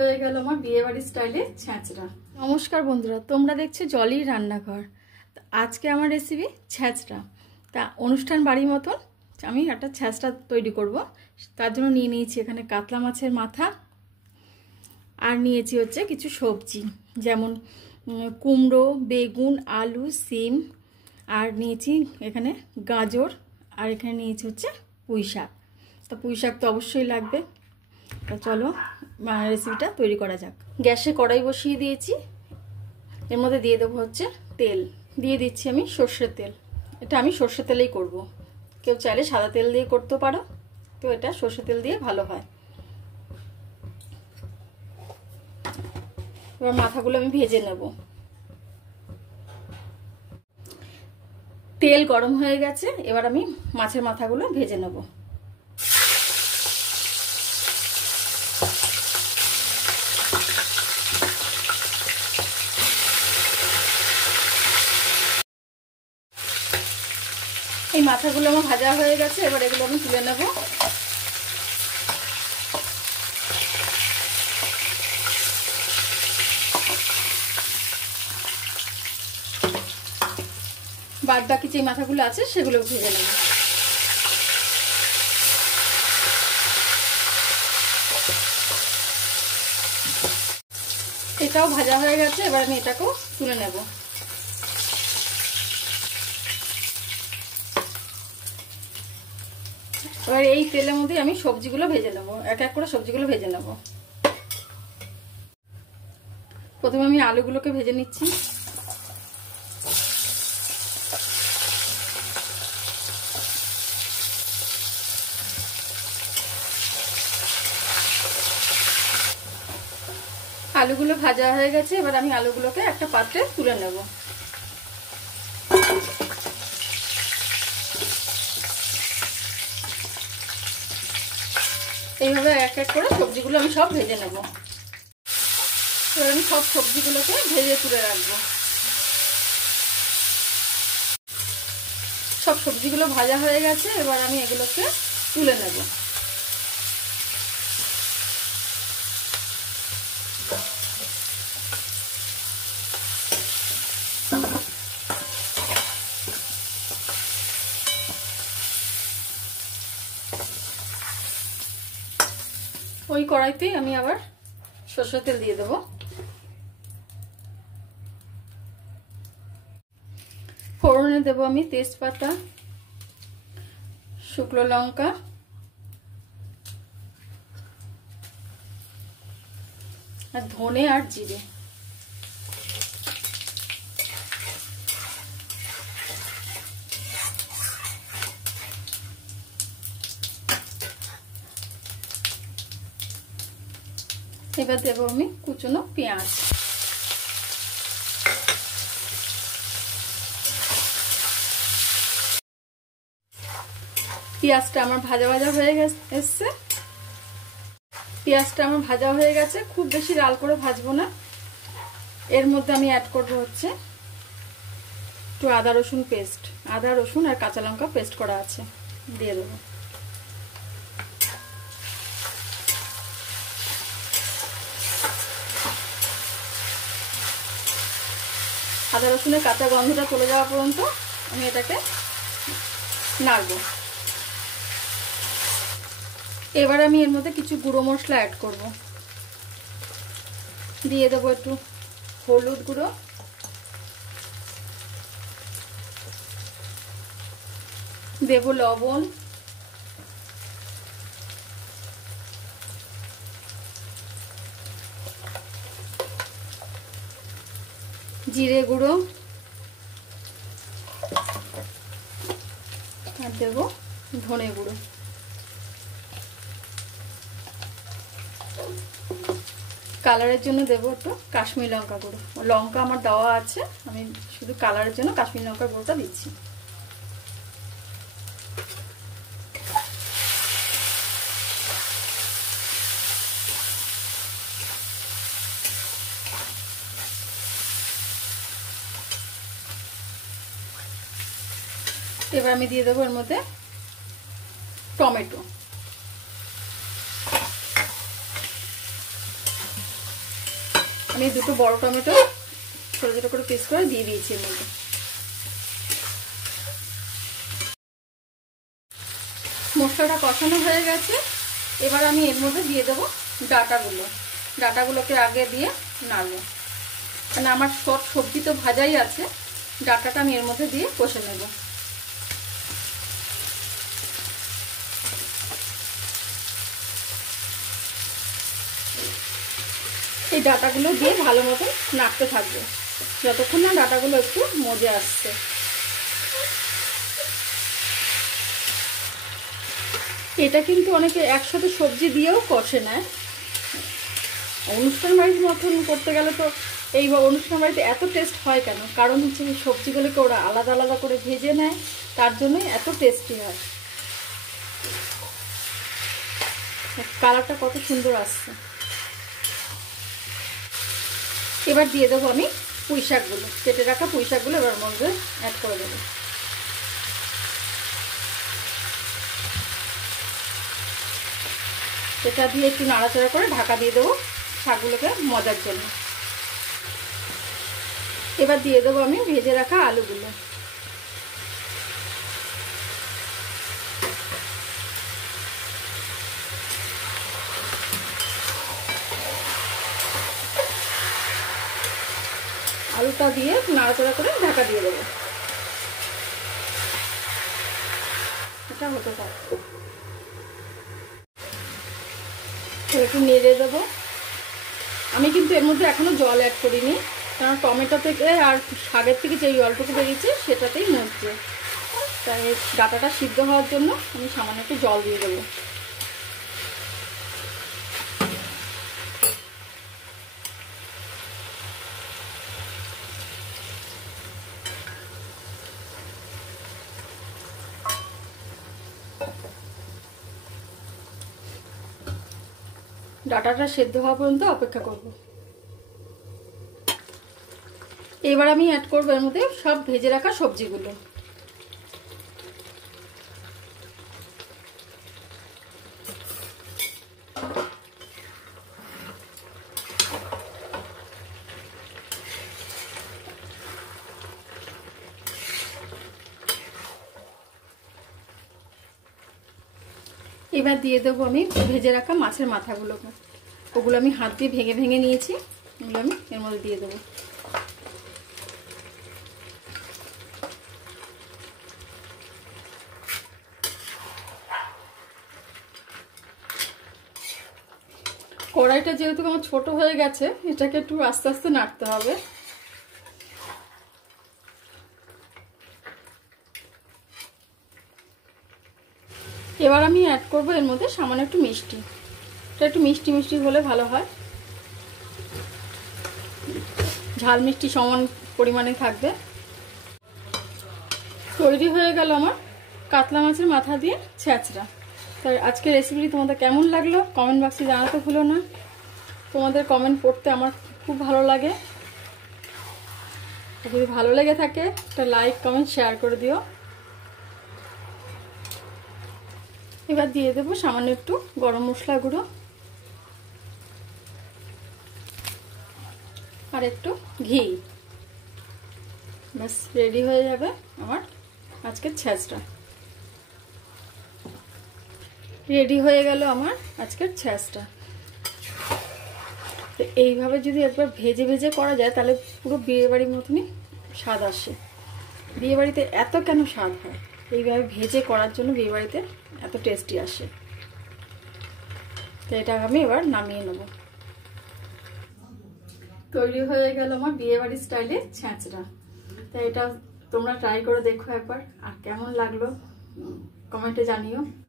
হয়ে গেল আমার বিয়ে বাড়ির স্টাইলে ছ্যাঁচড়া। নমস্কার বন্ধুরা, তোমরা দেখছো জলির রান্নাঘর। আজকে আমার রেসিপি ছ্যাঁচড়া। তা অনুষ্ঠান বাড়ির মতন আমি একটা ছ্যাঁচড়া তৈরি করব। তার জন্য নিয়ে নিয়েছি এখানে কাতলা মাছের মাথা, আর নিয়েছি হচ্ছে কিছু সবজি, যেমন কুমড়ো, বেগুন, আলু, সিম, আর নিয়েছি এখানে গাজর, আর এখানে নিয়েছি হচ্ছে পুঁই শাক। তো পুঁই শাক তো অবশ্যই লাগবে। তো চলো রেসিপিটা তৈরি করা যাক। গ্যাসে কড়াই বসিয়ে দিয়েছি, এর মধ্যে দিয়ে দেবো হচ্ছে তেল। দিয়ে দিচ্ছি আমি সর্ষের তেল। এটা আমি সর্ষের তেলেই করব, কেউ চাইলে সাদা তেল দিয়ে করতে পারো, তো এটা সর্ষের তেল দিয়ে ভালো হয়। এবার মাথাগুলো আমি ভেজে নেব। তেল গরম হয়ে গেছে, এবার আমি মাছের মাথাগুলো ভেজে নেব। এই মাথাগুলো আমার ভাজা হয়ে গেছে, এবার এগুলো আমি তুলে নেব। বাদ বাকি যে মাথাগুলো আছে সেগুলো ভেজে নেব। এটাও ভাজা হয়ে গেছে, এবার আমি এটাকেও তুলে নেব। এবার এই তেলের মধ্যে আমি সবজিগুলো ভেজে নেব, এক এক করে সবজিগুলো ভেজে নেব। প্রথমে আমি আলুগুলোকে ভেজে নিচ্ছি। আলুগুলো ভাজা হয়ে গেছে, এবার আমি আলুগুলোকে একটা পাত্রে তুলে নেব। এইভাবে এক এক করে সবজিগুলো আমি সব ভেজে নেব। এবার আমি সব সবজিগুলোকে ভেজে তুলে রাখবো। সব সবজিগুলো ভাজা হয়ে গেছে, এবার আমি এগুলোকে তুলে নেব। ওই কড়াইতেই আমি আবার সরষের তেল দিয়ে দেবো। ফোড়নে দেবো আমি তেজপাতা, শুকনো লঙ্কা, আর ধনে আর জিরে। এবার দেবো আমি কুচনো পেঁয়াজ। পেঁয়াজটা আমার ভাজা ভাজা হয়ে এসছে। পেঁয়াজটা আমার ভাজা হয়ে গেছে, খুব বেশি লাল করে ভাজবো না। এর মধ্যে আমি অ্যাড করবো হচ্ছে একটু আদা রসুন পেস্ট। আদা রসুন আর কাঁচা লঙ্কা পেস্ট করা আছে, দিয়ে দেবো। আদা রসুনের কাঁচা গন্ধটা চলে যাওয়া পর্যন্ত আমি এটাকে নাড়বো। এবার আমি এর মধ্যে কিছু গুঁড়ো মশলা অ্যাড করব। দিয়ে দেবো একটু হলুদ গুঁড়ো, দেব লবণ, জিরে গুঁড়ো, আর দেব ধনে গুঁড়ো। কালারের জন্য দেবো একটু কাশ্মীরি লঙ্কা গুঁড়ো। লঙ্কা আমার দেওয়া আছে, আমি শুধু কালারের জন্য কাশ্মীরি লঙ্কা গুঁড়োটা দিচ্ছি। এবার আমি দিয়ে দেবো এর মধ্যে টমেটো। আমি দুটো বড় টমেটো ছোটো ছোটো করে পিস করে দিয়ে দিয়েছি এর মধ্যে। মশলাটা কষানো হয়ে গেছে, এবার আমি এর মধ্যে দিয়ে দেবো ডাঁটাগুলোকে আগে দিয়ে নাড়বো, কারণ আমার সব সবজি তো ভাজাই আছে। ডাঁটাটা আমি এর মধ্যে দিয়ে কষে নেব। এই ডাঁটাগুলো দিয়ে ভালো মতো নাড়তে থাকবে যতক্ষণ না ডাঁটাগুলো একটু মজে আসছে। এটা কিন্তু অনেকে একসাথে সবজি দিয়েও কষে নেয়। অনুষ্ঠান বাড়ির মতন করতে গেলে তো এই অনুষ্ঠান বাড়িতে এত টেস্ট হয় কেন? কারণ হচ্ছে এই সবজিগুলোকে ওরা আলাদা আলাদা করে ভেজে নেয়, তার জন্যই এত টেস্টি হয়। কালারটা কত সুন্দর আসছে। এবার দিয়ে দেবো আমি পুঁই শাকগুলো, কেটে রাখা পুঁই শাকগুলো এবার মধ্যে অ্যাড করে দেবো। এটা দিয়ে একটু নাড়াচাড়া করে ঢাকা দিয়ে দেবো শাকগুলোকে মজার জন্য। এবার দিয়ে দেবো আমি ভেজে রাখা আলুগুলো। আলুটা দিয়ে নাড়াচাড়া করে ঢাকা দিয়ে দেবো। এটা হতে পারে, একটু নেড়ে দেবো। আমি কিন্তু এর মধ্যে এখনো জল অ্যাড করিনি, কারণ টমেটো থেকে আর শাকের থেকে যে জলটুকু বেরিয়েছে সেটাতেই মরছে। তাই ডাঁটাটা সিদ্ধ হওয়ার জন্য আমি সামান্য একটু জল দিয়ে দেবো। ডাঁটাটা সেদ্ধ হওয়া পর্যন্ত অপেক্ষা করব। এবার আমি অ্যাড করবো এর মধ্যে সব ভেজে রাখা সবজিগুলো। এবার দিয়ে দেবো আমি ভেজে রাখা মাছের মাথাগুলোকে। ওগুলো আমি হাত দিয়ে ভেঙে ভেঙে নিয়েছি, ওগুলো আমি এর মধ্যে দিয়ে দেবো। কড়াইটা যেহেতু আমার ছোট হয়ে গেছে, এটাকে একটু আস্তে আস্তে নাড়তে হবে। এবার আমি অ্যাড করবো এর মধ্যে সামান্য একটু মিষ্টি। এটা একটু মিষ্টি মিষ্টি হলে ভালো হয়, ঝাল মিষ্টি সমান পরিমাণে থাকবে। তৈরি হয়ে গেল আমার কাতলা মাছের মাথা দিয়ে ছ্যাঁচড়া। তাই আজকের রেসিপিটি তোমাদের কেমন লাগলো কমেন্ট বক্সে জানাতে ভুলো না। তোমাদের কমেন্ট পড়তে আমার খুব ভালো লাগে। যদি ভালো লেগে থাকে একটা লাইক কমেন্ট শেয়ার করে দিও। এবার দিয়ে দেবো সামান্য একটু গরম মশলা গুঁড়ো আর একটু ঘি। ব্যাস রেডি হয়ে যাবে আমার আজকের ছ্যাঁচড়া। রেডি হয়ে গেল আমার আজকের ছ্যাঁচড়া। তো এইভাবে যদি একবার ভেজে ভেজে করা যায় তাহলে পুরো বিয়েবাড়ির মতনই স্বাদ আসে। বিয়েবাড়িতে এত কেন স্বাদ হয়? এইভাবে ভেজে করার জন্য বিয়েবাড়িতে এত টেস্টি আসে। তো এটা আমি এবার নামিয়ে নেব। তৈরি হয়ে গেল আমার বিয়েবাড়ি স্টাইলে ছ্যাঁচড়া। তাই এটা তোমরা ট্রাই করে দেখো একবার, আর কেমন লাগলো কমেন্টে জানিও।